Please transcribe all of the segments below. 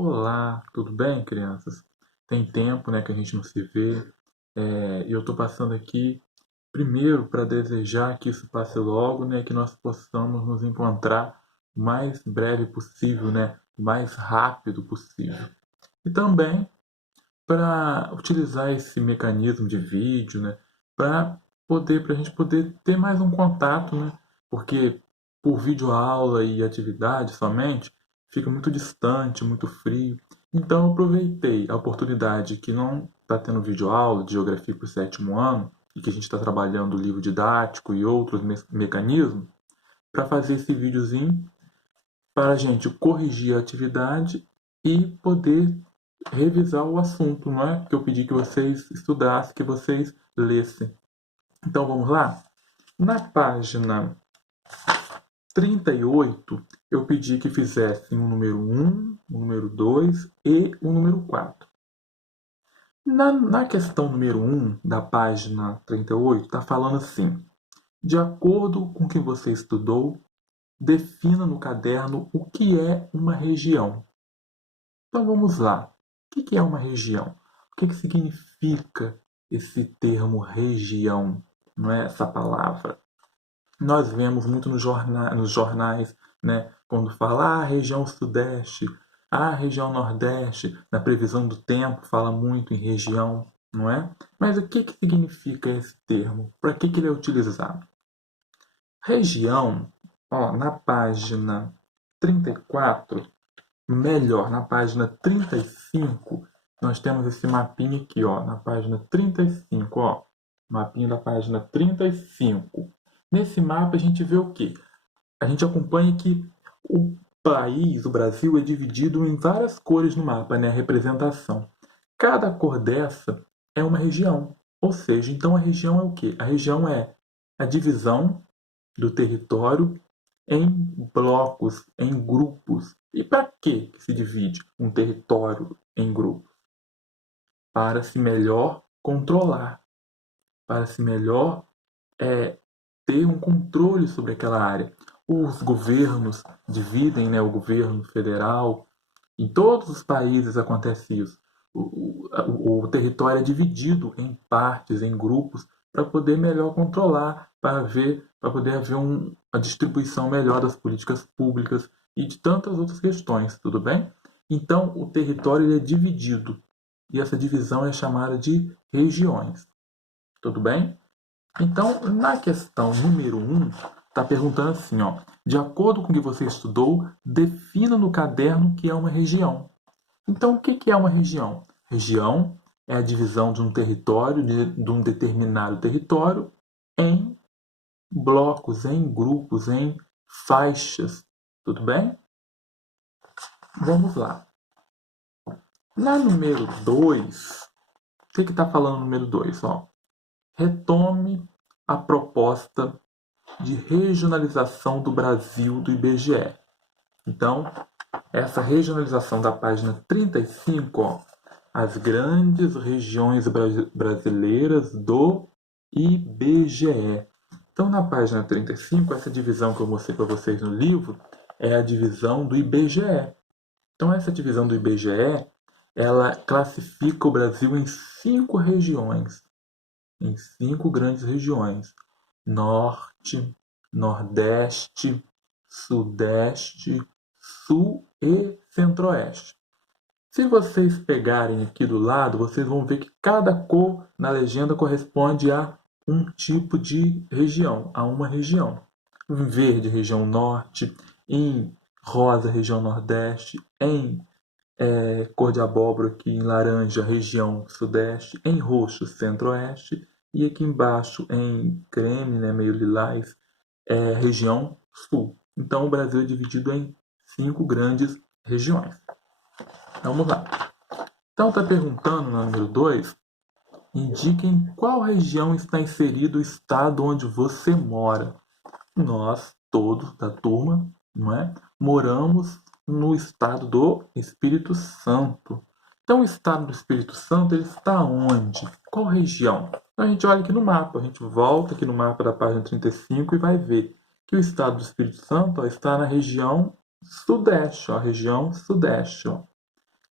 Olá, tudo bem, crianças? Tem tempo, né, que a gente não se vê. E eu estou passando aqui primeiro para desejar que isso passe logo, né, que nós possamos nos encontrar o mais breve possível, né, o mais rápido possível. E também para utilizar esse mecanismo de vídeo, né, para a gente poder ter mais um contato, né, porque por videoaula e atividade somente fica muito distante, muito frio. Então eu aproveitei a oportunidade que não está tendo videoaula de geografia para o sétimo ano e que a gente está trabalhando o livro didático e outros mecanismos para fazer esse videozinho para a gente corrigir a atividade e poder revisar o assunto, não é? Que eu pedi que vocês estudassem, que vocês lessem. Então vamos lá? Na página 38, eu pedi que fizessem o número 1, o número 2 e o número 4. Na questão número 1 da página 38, está falando assim: de acordo com o que você estudou, defina no caderno o que é uma região. Então vamos lá. O que é uma região? O que significa esse termo região? Não é essa palavra? Nós vemos muito nos jornais, né, quando fala região sudeste, região nordeste, na previsão do tempo fala muito em região, não é? Mas o que significa esse termo? Para que ele é utilizado? Região, ó, na página 34, melhor, na página 35, nós temos esse mapinha aqui, ó, na página 35, ó, mapinha da página 35. Nesse mapa a gente vê o quê? A gente acompanha que o país, o Brasil, é dividido em várias cores no mapa, né? A representação. Cada cor dessa é uma região. Ou seja, então a região é o quê? A região é a divisão do território em blocos, em grupos. E para que se divide um território em grupos? Para se melhor controlar, para se melhor ter um controle sobre aquela área. Os governos dividem, né, o governo federal. Em todos os países acontece isso. O território é dividido em partes, em grupos, para poder melhor controlar, para poder haver uma distribuição melhor das políticas públicas e de tantas outras questões, tudo bem? Então, o território ele é dividido e essa divisão é chamada de regiões, tudo bem? Então, na questão número 1, está perguntando assim, ó, de acordo com o que você estudou, defina no caderno o que é uma região. Então, o que é uma região? Região é a divisão de um território, de um determinado território, em blocos, em grupos, em faixas. Tudo bem? Vamos lá. Na número 2, o que está falando no número 2? Retome a proposta de regionalização do Brasil do IBGE. Então, essa regionalização da página 35, ó, as grandes regiões brasileiras do IBGE. Então, na página 35, essa divisão que eu mostrei para vocês no livro é a divisão do IBGE. Então, essa divisão do IBGE, ela classifica o Brasil em 5 regiões, em 5 grandes regiões: Norte, Nordeste, Sudeste, Sul e Centro-Oeste. Se vocês pegarem aqui do lado, vocês vão ver que cada cor na legenda corresponde a um tipo de região, a uma região. Em verde, região norte; em rosa, região nordeste; em cor de abóbora aqui em laranja, região sudeste; em roxo, centro-oeste; e aqui embaixo em creme, né, meio lilás, região sul. Então o Brasil é dividido em 5 grandes regiões. Vamos lá. Então está perguntando no número 2, indique em qual região está inserido o estado onde você mora. Nós, todos da turma, não é? Moramos no estado do Espírito Santo. Então, o estado do Espírito Santo ele está onde? Qual região? Então, a gente olha aqui no mapa, a gente volta aqui no mapa da página 35 e vai ver que o estado do Espírito Santo está na região sudeste, ó, região sudeste. Ó.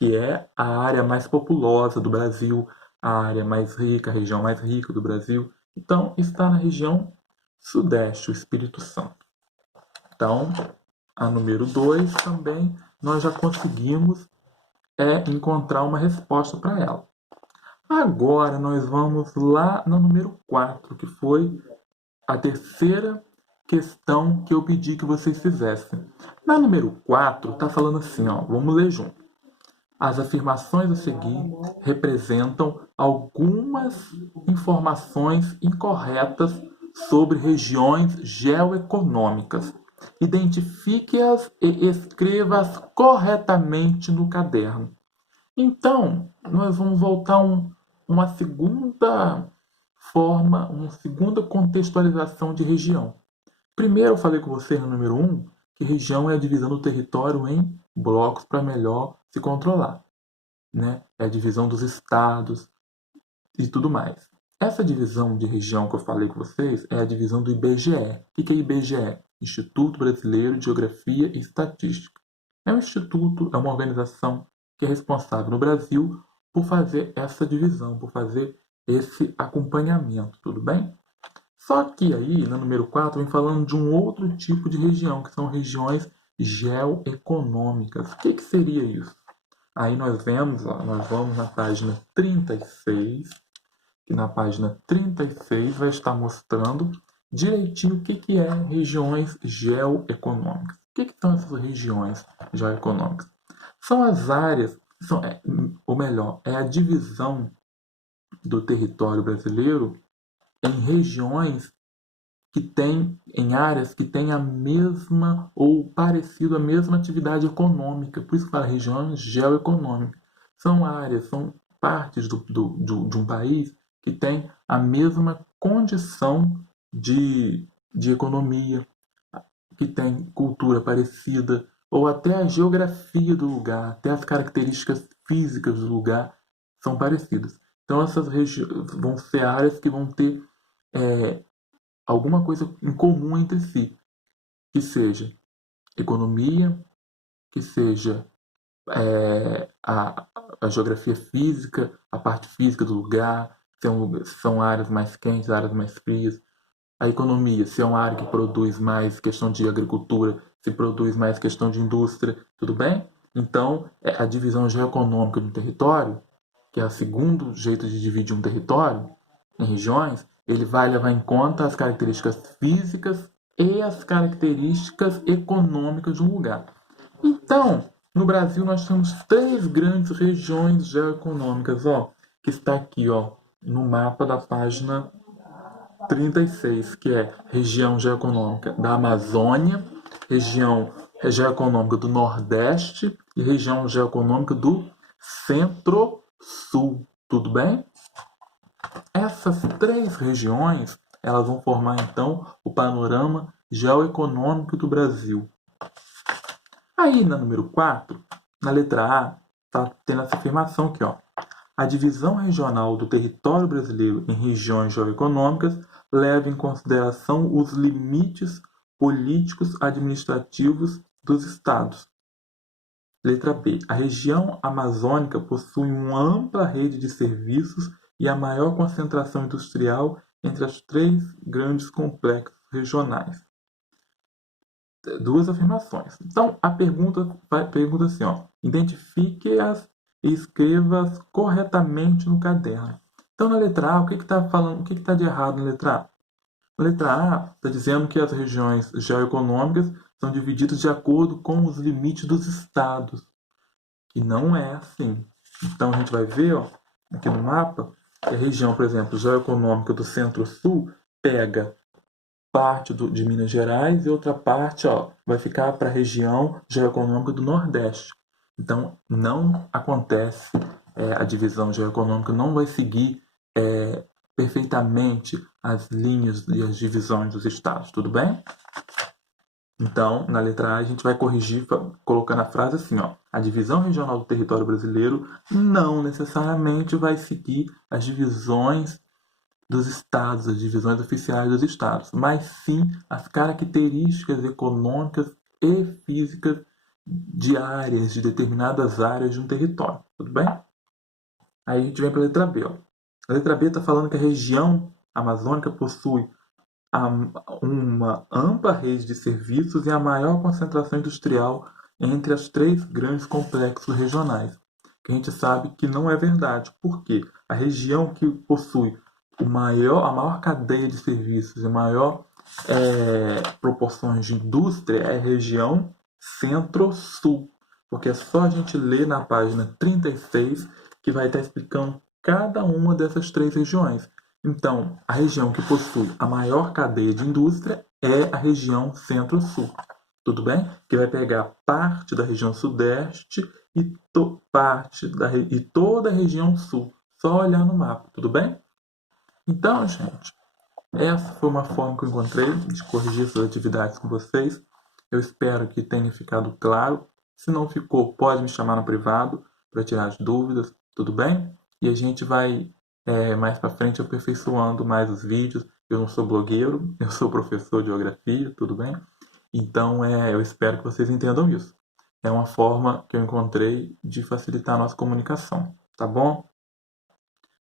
que é a área mais populosa do Brasil, a área mais rica, a região mais rica do Brasil. Então, está na região Sudeste, o Espírito Santo. Então, a número 2 também nós já conseguimos encontrar uma resposta para ela. Agora nós vamos lá no número 4, que foi a terceira questão que eu pedi que vocês fizessem. Na número 4, está falando assim, ó, vamos ler junto. As afirmações a seguir representam algumas informações incorretas sobre regiões geoeconômicas. Identifique-as e escreva-as corretamente no caderno. Então, nós vamos voltar uma segunda forma, uma segunda contextualização de região. Primeiro eu falei com você no número 1 que região é a divisão do território em blocos para melhor se controlar, né? É a divisão dos estados e tudo mais. Essa divisão de região que eu falei com vocês é a divisão do IBGE. O que é IBGE? Instituto Brasileiro de Geografia e Estatística. É um instituto, é uma organização que é responsável no Brasil por fazer essa divisão, por fazer esse acompanhamento, tudo bem? Só que aí, no número 4, vem falando de um outro tipo de região, que são regiões geoeconômicas. O que seria isso? Aí nós vemos, ó, nós vamos na página 36, que na página 36 vai estar mostrando direitinho o que é regiões geoeconômicas. O que são essas regiões geoeconômicas? São as áreas, ou melhor, é a divisão do território brasileiro em regiões que têm, em áreas que têm a mesma ou parecido a mesma atividade econômica. Por isso que fala regiões geoeconômicas. São áreas, são partes de um país que tem a mesma condição de economia, que tem cultura parecida, ou até a geografia do lugar, até as características físicas do lugar são parecidas. Então essas regiões vão ser áreas que vão ter alguma coisa em comum entre si, que seja economia, que seja a geografia física, a parte física do lugar, são áreas mais quentes, áreas mais frias. A economia, se é uma área que produz mais questão de agricultura, se produz mais questão de indústria, tudo bem? Então, a divisão geoeconômica do território, que é o segundo jeito de dividir um território em regiões, ele vai levar em conta as características físicas e as características econômicas de um lugar. Então, no Brasil nós temos 3 grandes regiões geoeconômicas, ó, que está aqui, ó, no mapa da página 36, que é região geoeconômica da Amazônia, região geoeconômica do Nordeste e região geoeconômica do Centro-Sul. Tudo bem? Essas 3 regiões, elas vão formar então o panorama geoeconômico do Brasil. Aí na número 4, na letra A, está tendo essa afirmação aqui, ó. A divisão regional do território brasileiro em regiões geoeconômicas leva em consideração os limites políticos administrativos dos estados. Letra B. A região amazônica possui uma ampla rede de serviços e a maior concentração industrial entre os 3 grandes complexos regionais. 2 afirmações. Então, a pergunta assim, ó, identifique-as e escreva-as corretamente no caderno. Então, na letra A, o que está falando? O que está de errado na letra A? Na letra A, está dizendo que as regiões geoeconômicas são divididas de acordo com os limites dos estados. E não é assim. Então, a gente vai ver, ó, aqui no mapa, que a região, por exemplo, geoeconômica do Centro-Sul pega parte de Minas Gerais e outra parte, ó, vai ficar para a região geoeconômica do Nordeste. Então, não acontece, a divisão geoeconômica não vai seguir perfeitamente as linhas e as divisões dos estados, tudo bem? Então, na letra A, a gente vai corrigir colocando a frase assim, ó. A divisão regional do território brasileiro não necessariamente vai seguir as divisões dos estados, as divisões oficiais dos estados, mas sim as características econômicas e físicas de áreas, de determinadas áreas de um território, tudo bem? Aí a gente vem para a letra B. Ó. A letra B está falando que a região amazônica possui uma ampla rede de serviços e a maior concentração industrial entre os 3 grandes complexos regionais. Que a gente sabe que não é verdade. Por quê? A região que possui a maior cadeia de serviços e maior proporções de indústria é a região Centro-Sul. Porque é só a gente ler na página 36 que vai estar explicando cada uma dessas 3 regiões. Então, a região que possui a maior cadeia de indústria é a região Centro-Sul. Tudo bem? Que vai pegar parte da região Sudeste e toda a região Sul. Só olhar no mapa, tudo bem? Então, gente, essa foi uma forma que eu encontrei de corrigir essas atividades com vocês. Eu espero que tenha ficado claro. Se não ficou, pode me chamar no privado para tirar as dúvidas, tudo bem? E a gente vai mais para frente aperfeiçoando mais os vídeos. Eu não sou blogueiro, eu sou professor de geografia, tudo bem? Então, eu espero que vocês entendam isso. É uma forma que eu encontrei de facilitar a nossa comunicação, tá bom?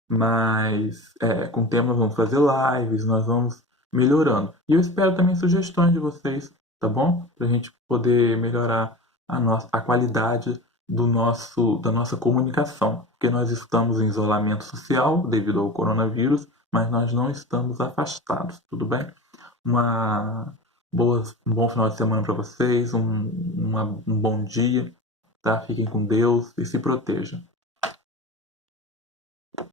Mas com o tempo nós vamos fazer lives, nós vamos melhorando. E eu espero também sugestões de vocês, tá bom? Para a gente poder melhorar a qualidade da nossa comunicação. Porque nós estamos em isolamento social devido ao coronavírus, mas nós não estamos afastados, tudo bem? Um bom final de semana para vocês, um bom dia, tá? Fiquem com Deus e se protejam.